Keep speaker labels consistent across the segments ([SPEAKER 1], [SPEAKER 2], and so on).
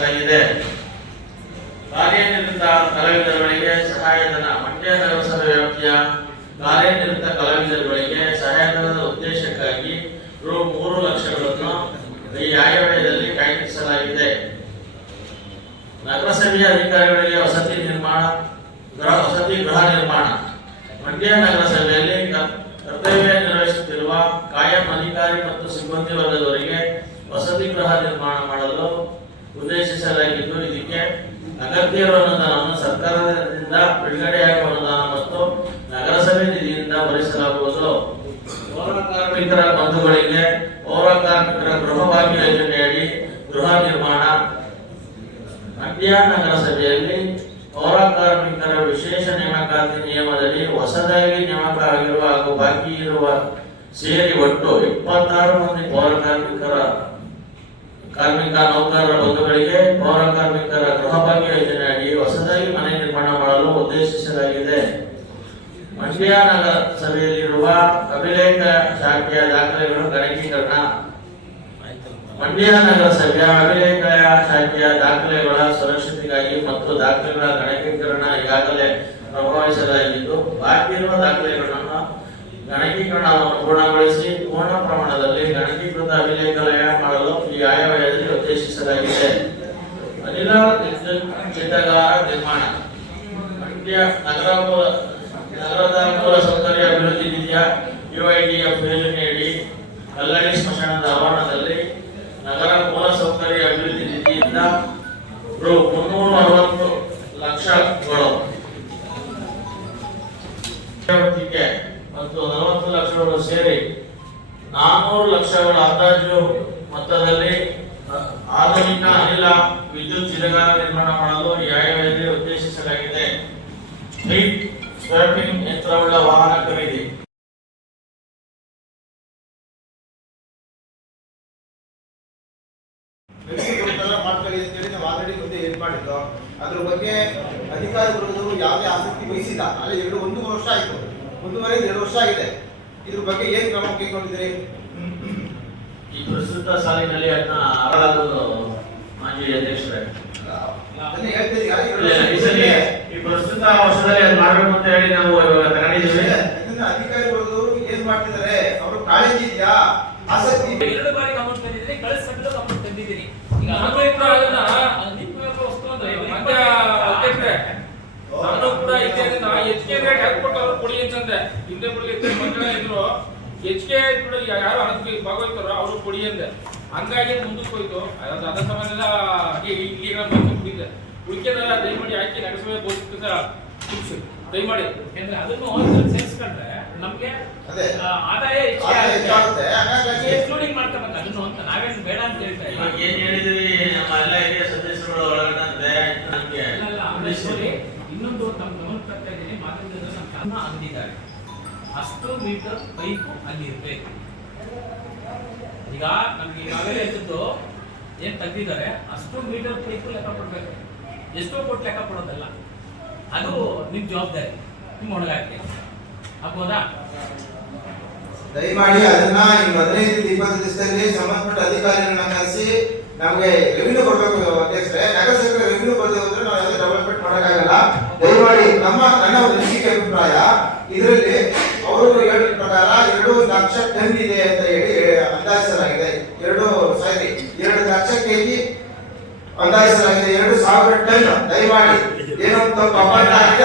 [SPEAKER 1] ನಡೆಸಲಾಗಿದೆ ಕಾರ್ಯನಿರತ ಕಲಾವಿದರುಗಳಿಗೆ ಸಹಾಯಧನ, ಮಂಡ್ಯ ನಗರಸಭೆ ವ್ಯಾಪ್ತಿಯ ಕಾರ್ಯನಿರತ ಕಲಾವಿದರುಗಳಿಗೆ ಸಹಾಯಧನದ ಉದ್ದೇಶಕ್ಕಾಗಿ ರು ಮೂರು ಲಕ್ಷಗಳನ್ನು ಈ ಆಯವ್ಯಯದಲ್ಲಿ ಕಾಯ್ದಿರಿಸಲಾಗಿದೆ ನಗರಸಭೆಯ ಅಧಿಕಾರಿಗಳಿಗೆ ವಸತಿ ನಿರ್ಮಾಣ, ಗೃಹ, ವಸತಿ ಗೃಹ ನಿರ್ಮಾಣ. ಮಂಡ್ಯ ನಗರಸಭೆಯಲ್ಲಿ ಕರ್ತವ್ಯ ನಿರ್ವಹಿಸುತ್ತಿರುವ ಕಾಯಂ ಅಧಿಕಾರಿ ಮತ್ತು ಸಿಬ್ಬಂದಿ ವರ್ಗದವರಿಗೆ ವಸತಿ ಗೃಹ ನಿರ್ಮಾಣ ಮಾಡಲು ಉದ್ದೇಶಿಸಲಾಗಿದ್ದು, ಇದಕ್ಕೆ ಅಗತ್ಯ ಇರುವ ಅನುದಾನವನ್ನು ಸರ್ಕಾರದಿಂದ ಬಿಡುಗಡೆಯಾಗುವ ಅನುದಾನ ಮತ್ತು ನಗರಸಭೆ ನಿಧಿಯಿಂದ ಭರಿಸಲಾಗುವುದು. ಪೌರ ಕಾರ್ಮಿಕರ ಬಂಧುಗಳಿಗೆ ಪೌರ ಕಾರ್ಮಿಕರ ಗೃಹ ಭಾಗ್ಯ ಯೋಜನೆಯಡಿ ಗೃಹ ನಿರ್ಮಾಣ. ಮಂಡ್ಯ ನಗರಸಭೆಯಲ್ಲಿ ಪೌರ ಕಾರ್ಮಿಕರ ವಿಶೇಷ ನೇಮಕಾತಿ ನಿಯಮದಲ್ಲಿ ಹೊಸದಾಗಿ ನೇಮಕ ಆಗಿರುವ ಹಾಗೂ ಬಾಕಿ ಇರುವ ಸೇರಿ ಒಟ್ಟು ಇಪ್ಪತ್ತಾರು ಮಂದಿ ಪೌರ ಕಾರ್ಮಿಕರ ಕಾರ್ಮಿಕ ನೌಕರರ ಬಂಧುಗಳಿಗೆ ಪೌರ ಕಾರ್ಮಿಕರ ಗೃಹ ಭಾಗ್ಯ ಯೋಜನೆಯಾಗಿ ಹೊಸದಾಗಿ ಮನೆ ನಿರ್ಮಾಣ ಮಾಡಲು ಉದ್ದೇಶಿಸಲಾಗಿದೆ. ಮಂಡ್ಯ ನಗರಸಭೆಯಲ್ಲಿರುವ ಅಭಿಲೇಖ ಶಾಖೆಯ ದಾಖಲೆಗಳು ಗಣಕೀಕರಣ. ಮಂಡ್ಯ ನಗರಸಭೆಯ ಅಭಿಲೇಖ ಶಾಖೆಯ ದಾಖಲೆಗಳ ಸುರಕ್ಷತೆಗಾಗಿ ಮತ್ತು ದಾಖಲೆಗಳ ಗಣಕೀಕರಣ ಈಗಾಗಲೇ ಪ್ರಭಾವಿಸಲಾಗಿದ್ದು ಬಾಕಿ ಇರುವ ದಾಖಲೆಗಳನ್ನು ಗಣಕೀಕರಣವನ್ನು ಪೂರ್ಣಗೊಳಿಸಿ ಪೂರ್ಣ ಪ್ರಮಾಣದಲ್ಲಿ ಗಣಕೀಕೃತ ಅಭಿಲೇಖಲಯ ಆಯವ್ಯಯದಲ್ಲಿ ಉದ್ದೇಶಿಸಲಾಗಿದೆ. ಅನಿಲ ಚಿಟ್ಟಗಾರ ನಿರ್ಮಾಣ. ಮಂಡ್ಯ ನಗರ ಮೂಲ ನಗರದ ಮೂಲ ಸೌಕರ್ಯ ಅಭಿವೃದ್ಧಿ ನಿಧಿಯ ಯುಐಡಿಎಫ್ ಯೋಜನೆಯಡಿ ಕಲ್ಲಡಿ ಸ್ಮಶಾನದ ಆವರಣದಲ್ಲಿ ನಗರ ಮೂಲ ಅಭಿವೃದ್ಧಿ ನಿಧಿಯಿಂದ ರು ಮುನ್ನೂರ ಅರವತ್ತು ಲಕ್ಷಗಳು ಮತ್ತು ನಲವತ್ತು ಲಕ್ಷಗಳು ಸೇರಿ ನಾನ್ನೂರು ಲಕ್ಷಗಳ ಅಂದಾಜು ಮೊತ್ತದಲ್ಲಿ ಆಧುನಿಕ ಅನಿಲ ವಿದ್ಯುತ್ ಜಿಲಗಾರ ನಿರ್ಮಾಣ ಮಾಡಲು ಈ ಆಯವ್ಯಯದಲ್ಲಿ ಉದ್ದೇಶಿಸಲಾಗಿದೆ ಸ್ಟ್ರೀಟ್ ಯಂತ್ರವುಳ್ಳ ವಾಹನ ಖರೀದಿ.
[SPEAKER 2] ಅದ್ರ ಬಗ್ಗೆ ಅಧಿಕಾರಿಗಳು ಯಾವುದೇ ಆಸಕ್ತಿ ವಹಿಸಿಲ್ಲ. ಅಲ್ಲಿ ಎರಡು, ಒಂದು ವರ್ಷ ಆಯಿತು. ಒಂದೂವರೆ ಎರಡು ವರ್ಷ ಆಗಿದೆ. ಇದ್ರ ಬಗ್ಗೆ ಏನ್ ಕ್ರಮ ಕೈಗೊಂಡಿದ್ದೀರಿ?
[SPEAKER 1] ಈ ಪ್ರಸ್ತುತ ಸಾಲಿನಲ್ಲಿ ಅದನ್ನ ಆಡಲಾಗುವುದು ಮಾಜಿ ಅಧ್ಯಕ್ಷರೇ. ಈ ಪ್ರಸ್ತುತ ವರ್ಷದಲ್ಲಿ ಅದು ಮಾಡಬೇಕು ಅಂತ ಹೇಳಿ ನಾವು ಇವಾಗ ತಗೊಂಡಿದ್ದೀವಿ.
[SPEAKER 2] ಇದನ್ನ ಅಧಿಕಾರಿ ವರ್ಗದವರು ಏನ್ ಮಾಡ್ತಿದ್ದಾರೆ? ಅವರು ಕಾಳಜಿ ಇದೆಯಾ? ಆಸಕ್ತಿ?
[SPEAKER 3] ಎರಡು ಬಾರಿ ಗಮನ ತಂದಿದ್ದೀರಿ ಕಳಿಸ್ಕೊಂಡು ಗಮನ ತಂದಿದ್ದೀರಿ. ಈಗ ನಾನು ಕೂಡ ಅದನ್ನ ನಿಪ್ಪು ವಸ್ತು ಅಂದ್ರೆ ಅಧ್ಯಕ್ಷರೇ. ನಾನು ಕೂಡ ಇದೆ ಅದನ್ನ ಹೆಚ್ಚಿಗೆ ರೇಟ್ ಹಾಕ್ಬಿಟ್ಟು ಅವ್ರು ಕೊಡಿ ಅಂತಂದ್ರೆ ಹಿಂದೆ ಬಿಡಲಿ ಮಂಜನ ಇದ್ರು. ಹೆಚ್ಚಿಗೆ ಕೂಡ ಯಾರು ಅದಕ್ಕೆ ಭಾಗವಹಿಸ್ತಾರೋ ಅವರು ಕೊಡಿ ಅಂದೆ. ಹಂಗಾಗಿ ಮುಂದಕ್ಕೆ ಹೋಯ್ತು. ಅದು ಅದ ಸಂಬಂಧ ಈಗ ಬಂದು ಕುಡಿದೆ ಉಳಿಕೆಲ್ಲ ದಯಮಾಡಿ ಹಾಕಿ ನಗರಸಭೆ ಬೋಧಿಸಿದ ತಿಳಿಸಿ ದಯಮಾಡಿ. ಯಾಕಂದ್ರೆ ಅದನ್ನು ಹೋಲ್ಸೇಲ್ ಸೇರಿಸ್ಕೊಂಡ್ರೆ ನಮ್ಗೆ ಆದಾಯ
[SPEAKER 2] ಹೆಚ್ಚಾಗುತ್ತೆ.
[SPEAKER 3] ಎಕ್ಸ್ಕ್ಲೂಡಿಂಗ್ ಮಾಡ್ಕೋಬೇಕು ಅದನ್ನು ಅಂತ ನಾವೇನು ಬೇಡ ಅಂತ ಹೇಳ್ತಾ ಇಲ್ಲ.
[SPEAKER 1] ಇವಾಗ ಏನು ಹೇಳಿದ್ರಿ ನಮ್ಮ ಎಲ್ಲ ಹಿರಿಯ ಸದಸ್ಯರುಗಳು ಒಳಗಡೆ ನಮ್ಗೆ
[SPEAKER 3] ಇನ್ನೊಂದು ನಮ್ಮ ಗಮನ ತರ್ತಾ ಇದ್ದೀನಿ. ಮಾಧ್ಯಮದಲ್ಲಿ ನಮ್ಮ ಕಾರಣ ಅಂದಿದ್ದಾರೆ. ಅಷ್ಟು ಮೀಟರ್ ಪೈಪು ಅಲ್ಲಿ ಇರಬೇಕು ಈಗ ನಮ್ಗೆ ಈಗಾಗಲೇ ಇದ್ದದ್ದು ಏನ್ ತೆಗ್ದಿದ್ದಾರೆ ಅಷ್ಟು ಮೀಟರ್ ಪೈಪು ಲೆಕ್ಕ ಕೊಡ್ಬೇಕು. ಎಷ್ಟೋ ಕೊಟ್ಟು ಲೆಕ್ಕ ಕೊಡೋದಲ್ಲ. ಅದು ನಿಮ್ ಜವಾಬ್ದಾರಿ ನಿಮ್ ಹೊಣೆಗಾರಿಕೆ. ಆಗ್ಬೋದಾ?
[SPEAKER 2] ದಯಮಾಡಿ ಅದನ್ನ ಇನ್ನು ಹದಿನೈದು ಇಪ್ಪತ್ತು ದಿವಸದಲ್ಲಿ ಸಂಬಂಧಪಟ್ಟ ಅಧಿಕಾರಿಗಳನ್ನ ಕರೆಸಿ ನಮಗೆ ರೆವಿನ್ಯೂ ಕೊಡಬೇಕು ಅಧ್ಯಕ್ಷರೇ. ನಗರಸಭೆ ರೆವಿನ್ಯೂ ಕೊಡದೆ ಹೋದ್ರೆ ನಾವು ಡೆವಲಪ್ಮೆಂಟ್ ಮಾಡೋಕ್ಕಾಗಲ್ಲ. ದಯಮಾಡಿ ನಮ್ಮ ನನ್ನ ಇದರಲ್ಲಿ ಅವರು ಹೇಳಿದ ಪ್ರಕಾರ ಎರಡು ಲಕ್ಷ ಟನ್ ಇದೆ ಅಂತ ಹೇಳಿ ಅಂದಾಜಿಸಲಾಗಿದೆ. ಎರಡು ಸಾರಿ ಎರಡು ಲಕ್ಷ ಕೆಜಿ ಅಂದಾಜಿಸಲಾಗಿದೆ. ಎರಡು ಸಾವಿರ ಟನ್ ದಯಮಾಡಿ. ಏನೋ ಅಪಾರ್ಥ ಆಗಿದೆ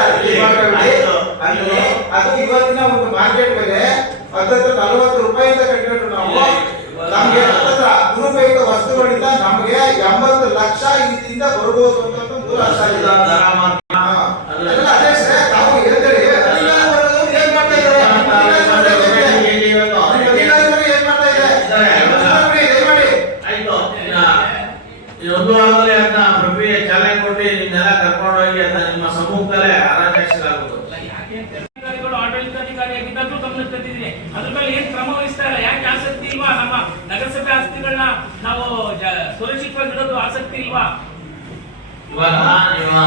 [SPEAKER 2] ಅದು ಇವತ್ತಿನ ಒಂದು ಮಾರ್ಕೆಟ್ ಮೇಲೆ ಹತ್ತತ್ರ ನಲವತ್ತು ರೂಪಾಯಿಂದ ಕಟ್ಟಿಕೊಂಡು ಒಂದು
[SPEAKER 1] ವಾರದಲ್ಲಿ ಅದನ್ನ ಪ್ರಕ್ರಿಯೆ ಚಾಲನೆ ಕೊಟ್ಟು ನಿಮ್ಮೆಲ್ಲ ಕರ್ಕೊಂಡೋಗಿ ಅದನ್ನ ನಿಮ್ಮ ಸಮ್ಮುಖದಲ್ಲೇ
[SPEAKER 3] ಅಂತ ಅಧಿಕಾರಿಗಳು ಆಡಳಿತಾಧಿಕಾರಿಯಾಗಿದ್ದಾದ್ರೂ ಗಮನ ತಂದಿದ್ದೀನಿ ಅದ್ರ ಮೇಲೆ ಏನ್ ಕ್ರಮ ವಹಿಸ್ತಾ ಇಲ್ಲ? ಯಾಕೆ ಆಸಕ್ತಿ ಇಲ್ವಾ? ನಮ್ಮ ನಗರಸಭೆ ಆಸ್ತಿಗಳನ್ನ ನಾವು ಸುರಕ್ಷಿತವಾಗಿ ಇಡೋದು ಆಸಕ್ತಿ ಇಲ್ವಾ?
[SPEAKER 1] ಇವಾಗ ನಿಮ್ಮ